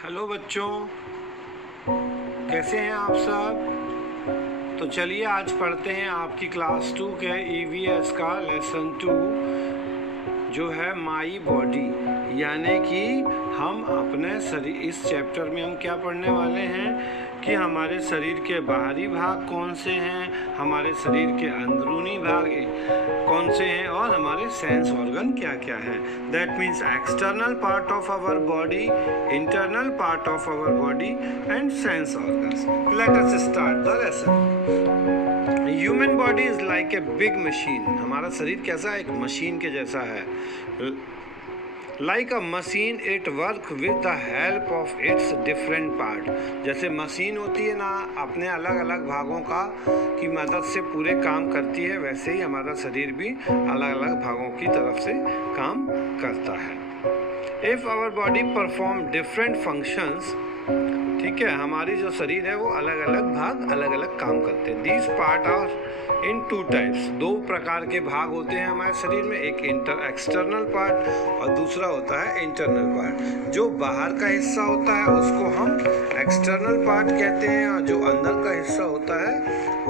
Hello बच्चों, कैसे हैं आप सब। तो चलिए आज पढ़ते हैं आपकी क्लास 2 के ईवीएस का लेसन 2 जो है माई बॉडी। यानी कि हम अपने शरीर, इस चैप्टर में हम क्या पढ़ने वाले हैं कि हमारे शरीर के बाहरी भाग कौन से हैं, हमारे शरीर के अंदरूनी भाग कौन से हैं और हमारे सेंस ऑर्गन क्या क्या हैं। That means external part of our body, internal part of our body and sense organs. Let us start the lesson. Human body is like a big machine. हमारा शरीर कैसा है? एक मशीन के जैसा है। Like a machine it work with the help of its different part. जैसे machine होती है ना, अपने अलग अलग भागों का की मदद से पूरे काम करती है, वैसे ही हमारा शरीर भी अलग अलग भागों की तरफ से काम करता है। If our body perform different functions, ठीक है, हमारी जो शरीर है वो अलग अलग भाग अलग अलग काम करते हैं। These part are in two types. दो प्रकार के भाग होते हैं हमारे शरीर में, एक एक्सटर्नल पार्ट और दूसरा होता है इंटरनल पार्ट। जो बाहर का हिस्सा होता है उसको हम एक्सटर्नल पार्ट कहते हैं और जो अंदर का हिस्सा होता है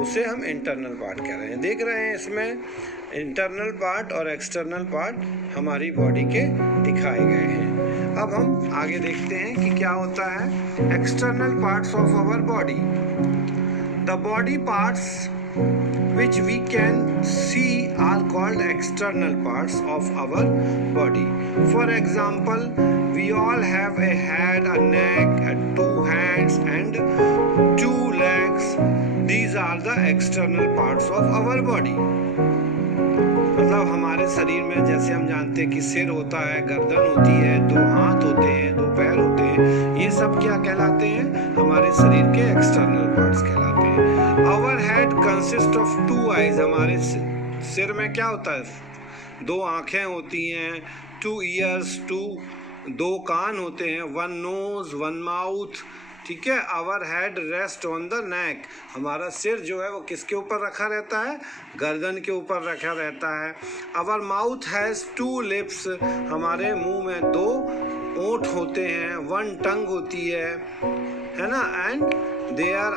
उसे हम इंटरनल पार्ट कह रहे हैं। देख रहे हैं इसमें इंटरनल पार्ट और एक्सटर्नल पार्ट हमारी बॉडी के दिखाए गए हैं। अब हम आगे देखते हैं कि क्या होता है external parts of our body. The body parts which we can see are called external parts of our body. For example, we all have a head, a neck, two hands and two legs. These are the external parts of our body. मतलब हमारे शरीर में जैसे हम जानते हैं कि सिर होता है, गर्दन होती है, दो हाथ होते हैं, दो पैर होते हैं, ये सब क्या कहलाते हैं? हमारे शरीर के एक्सटर्नल पार्ट्स कहलाते हैं। Our head consist of two eyes. हमारे सिर में क्या होता है? दो आंखें होती हैं, टू ईयर्स, दो कान होते हैं, वन नोज, वन माउथ, ठीक है। Our head rest on the neck. हमारा सिर जो है वो किसके ऊपर रखा रहता है? गर्दन के ऊपर रखा रहता है। Our mouth has two lips. हमारे मुंह में दो ओंठ होते हैं, वन टंग होती है ना। And there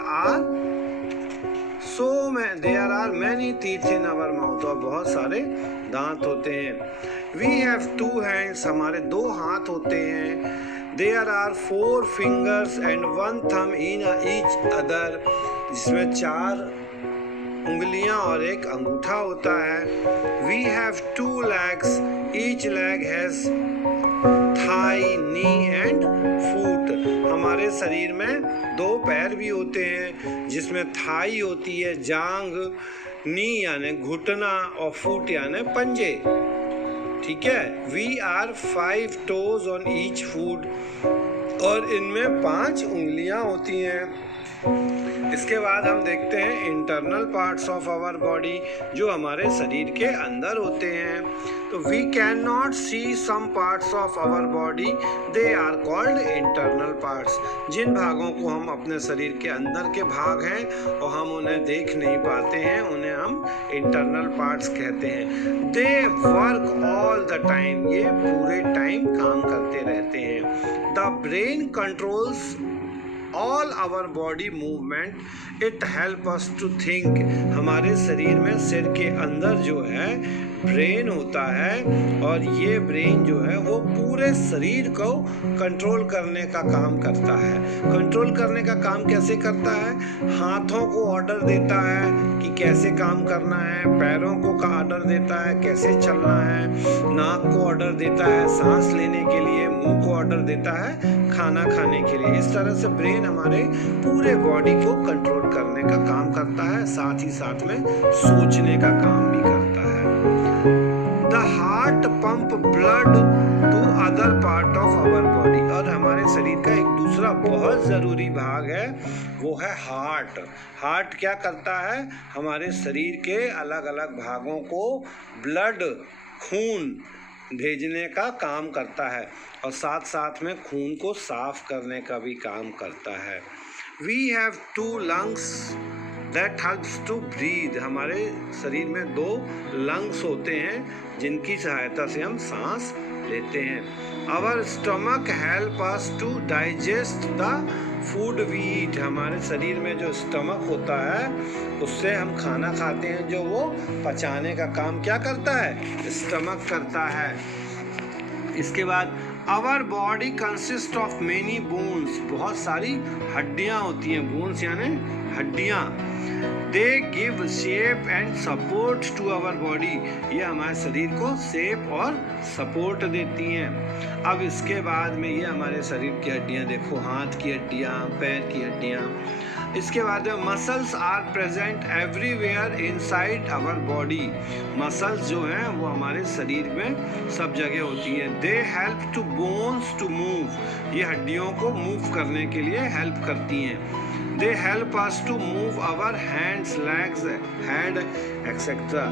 are many teeth in our mouth. और बहुत सारे दांत होते हैं। We have two hands. हमारे दो हाथ होते हैं। There are 4 fingers and 1 thumb in each other, जिसमें 4 उंगलियां और एक अंगूठा होता है। We have 2 legs, each leg has thigh, knee and foot. हमारे शरीर में दो पैर भी होते हैं, जिसमें थाई होती है, जांग, नी यानी घुटना और फुट यानी पंजे, ठीक है। We are 5 toes on each foot. और इनमें 5 उंगलियां होती हैं। इसके बाद हम देखते हैं internal parts of our body, जो हमारे शरीर के अंदर होते हैं। तो we can not see some parts of our body, they are called internal parts. जिन भागों को हम अपने शरीर के अंदर के भाग हैं और हम उन्हें देख नहीं पाते हैं, उन्हें हम इंटरनल पार्ट्स कहते हैं। They work all the time. ये पूरे टाइम काम करते रहते हैं। The brain controls all our body movement. It help us to think. हमारे शरीर में सिर के अंदर जो है ब्रेन होता है और ये ब्रेन जो है वो पूरे शरीर को कंट्रोल करने का काम करता है। कंट्रोल करने का काम कैसे करता है? हाथों को ऑर्डर देता है कि कैसे काम करना है, पैरों को ऑर्डर देता है कैसे चलना है, नाक को ऑर्डर देता है सांस लेने के लिए, मुंह को ऑर्डर देता है खाना खाने के लिए। इस तरह से ब्रेन हमारे पूरे बॉडी को कंट्रोल करने का काम करता है, साथ ही साथ में सोचने का काम भी करता है। The heart pump blood to other part of our body. और हमारे शरीर का एक दूसरा बहुत ज़रूरी भाग है, वो है हार्ट। हार्ट क्या करता है? हमारे शरीर के अलग अलग भागों को ब्लड, खून भेजने का काम करता है और साथ साथ में खून को साफ करने का भी काम करता है। We have 2 lungs that helps to breathe. हमारे शरीर में 2 लंग्स होते हैं जिनकी सहायता से हम सांस लेते हैं। Our stomach help us to digest the food we eat. हमारे शरीर में जो स्टमक होता है उससे हम खाना खाते हैं, जो वो पचाने का काम क्या करता है, स्टमक करता है। इसके बाद our body consist of many bones. बहुत सारी हड्डियां होती हैं, बोन्स यानी हड्डियां। They give shape and support to our body. ये हमारे शरीर को शेप और सपोर्ट देती हैं। अब इसके बाद में ये हमारे शरीर की हड्डियां देखो, हाथ की हड्डियां, पैर की हड्डियां। इसके बाद में muscles are present everywhere inside our body. Muscles जो हैं वो हमारे शरीर में सब जगह होती हैं। They help to bones to move. ये हड्डियों को मूव करने के लिए हेल्प करती हैं। They help us to move our hands, legs, head, etc.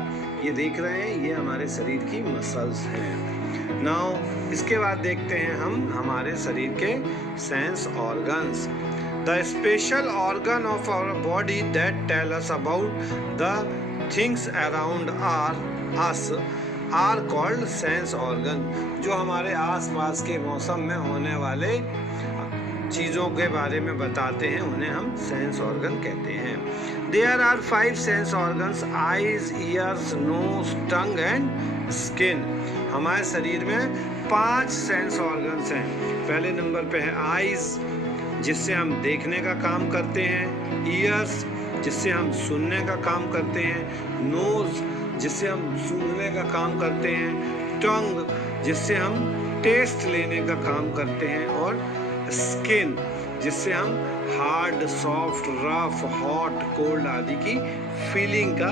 ये देख रहे हैं, ये हमारे शरीर की मसल्स हैं। नाउ इसके बाद देखते हैं हम हमारे शरीर के sense organs. The special organ of our body that tell us about the things around us are called sense organ। जो हमारे आसपास के मौसम में होने वाले चीज़ों के बारे में बताते हैं उन्हें हम सेंस ऑर्गन कहते हैं। There are 5 sense organs, eyes, ears, nose, tongue and skin. हमारे शरीर में 5 सेंस ऑर्गन्स हैं। पहले नंबर पे है आईज, जिससे हम देखने का काम करते हैं। ईयर्स, जिससे हम सुनने का काम करते हैं। नोज, जिससे हम सूंघने का काम करते हैं। टंग, जिससे हम टेस्ट लेने का काम करते हैं। और स्किन, जिससे हम hard, soft, rough, hot, cold आदि की फीलिंग का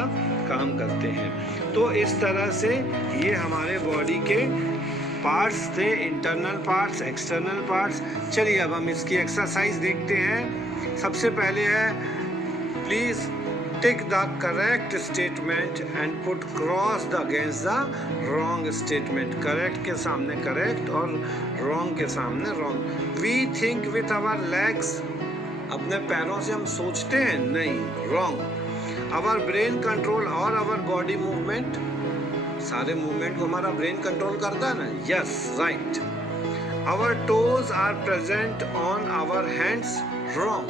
काम करते हैं। तो इस तरह से ये हमारे बॉडी के पार्ट्स थे, इंटरनल पार्ट्स, एक्सटर्नल पार्ट्स। चलिए अब हम इसकी एक्सरसाइज देखते हैं। सबसे पहले है please tick the correct statement and put cross the against the wrong statement. Correct के सामने करेक्ट और रॉन्ग के सामने wrong. We think with our legs. अपने पैरों से हम सोचते हैं, नहीं, रॉन्ग। आवर ब्रेन कंट्रोल और आवर बॉडी मूवमेंट। सारे मूवमेंट को हमारा ब्रेन कंट्रोल करता है ना, yes, right. Our toes are present on our hands, wrong.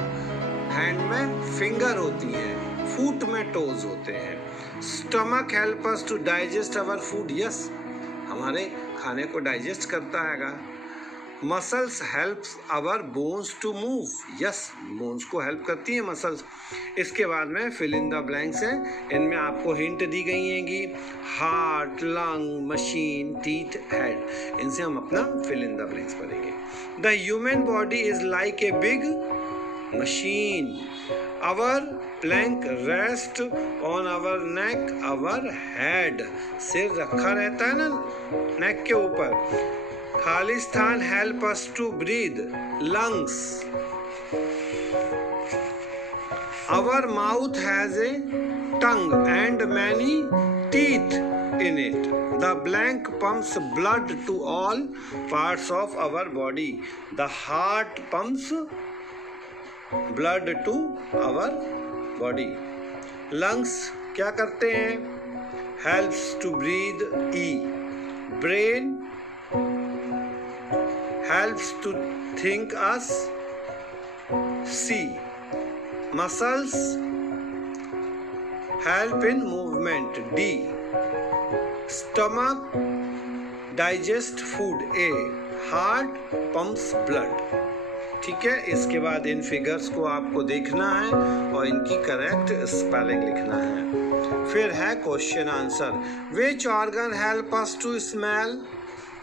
Hand में फिंगर होती है, फुट में टोज होते हैं। Stomach help us to digest our food, yes, हमारे खाने को डाइजेस्ट करता हैगा। Muscles helps our bones to move, yes, bones को हेल्प करती है मसल्स। इसके बाद में फिल इन द ब्लैंक्स है, इनमें आपको हिंट दी गई हैंगी। Heart, lung, machine, teeth, head, इनसे हम अपना फिल इन द ब्लैंक्स पढ़ेंगे। The human body is like a big machine. Our plank rest on our neck, our head. सिर रखा रहता है ना नेक के ऊपर। Khalistan help us to breathe, lungs. Our mouth has a tongue and many teeth in it. The blank pumps blood to all parts of our body. The heart pumps blood to our body. Lungs क्या करते हैं, helps to breathe, E. Brain helps to think us, C. Muscles help in movement, D. Stomach digest food, A. Heart pumps blood. ठीक है, इसके बाद इन figures को आपको देखना है और इनकी करेक्ट स्पेलिंग लिखना है। फिर है question answer. Which organ help us to smell?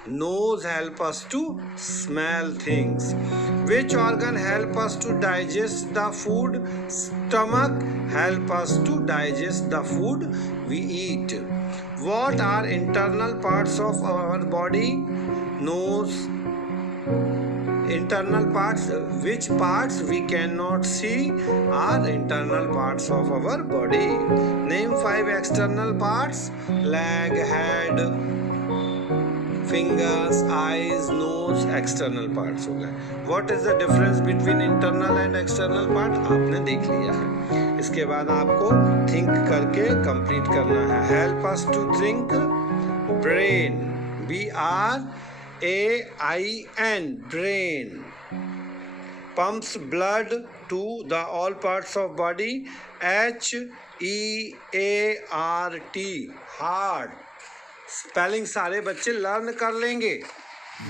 Nose help us to smell things. Which organ help us to digest the food? Stomach help us to digest the food we eat. What are internal parts of our body? Nose. Internal parts, which parts we cannot see are internal parts of our body. Name 5 external parts: leg, head, fingers, eyes, nose. External parts हो गए। What is the difference between internal and external part? आपने देख लिया है। इसके बाद आपको think करके complete करना है। Help us to think, brain, BR AIN, brain. Pumps blood to the all parts of body. HEART, heart. Spelling सारे बच्चे लर्न कर लेंगे,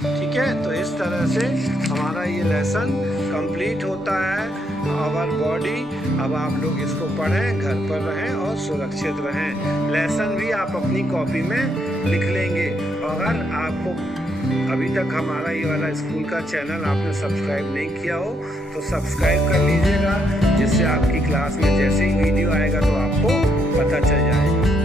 ठीक है। तो इस तरह से हमारा ये लेसन कंप्लीट होता है, आवर बॉडी। अब आप लोग इसको पढ़ें, घर पर रहें और सुरक्षित रहें। लेसन भी आप अपनी कॉपी में लिख लेंगे। अगर आपको अभी तक हमारा ये वाला स्कूल का चैनल आपने सब्सक्राइब नहीं किया हो तो सब्सक्राइब कर लीजिएगा, जिससे आपकी क्लास में जैसे ही वीडियो आएगा तो आपको पता चल जाएगा।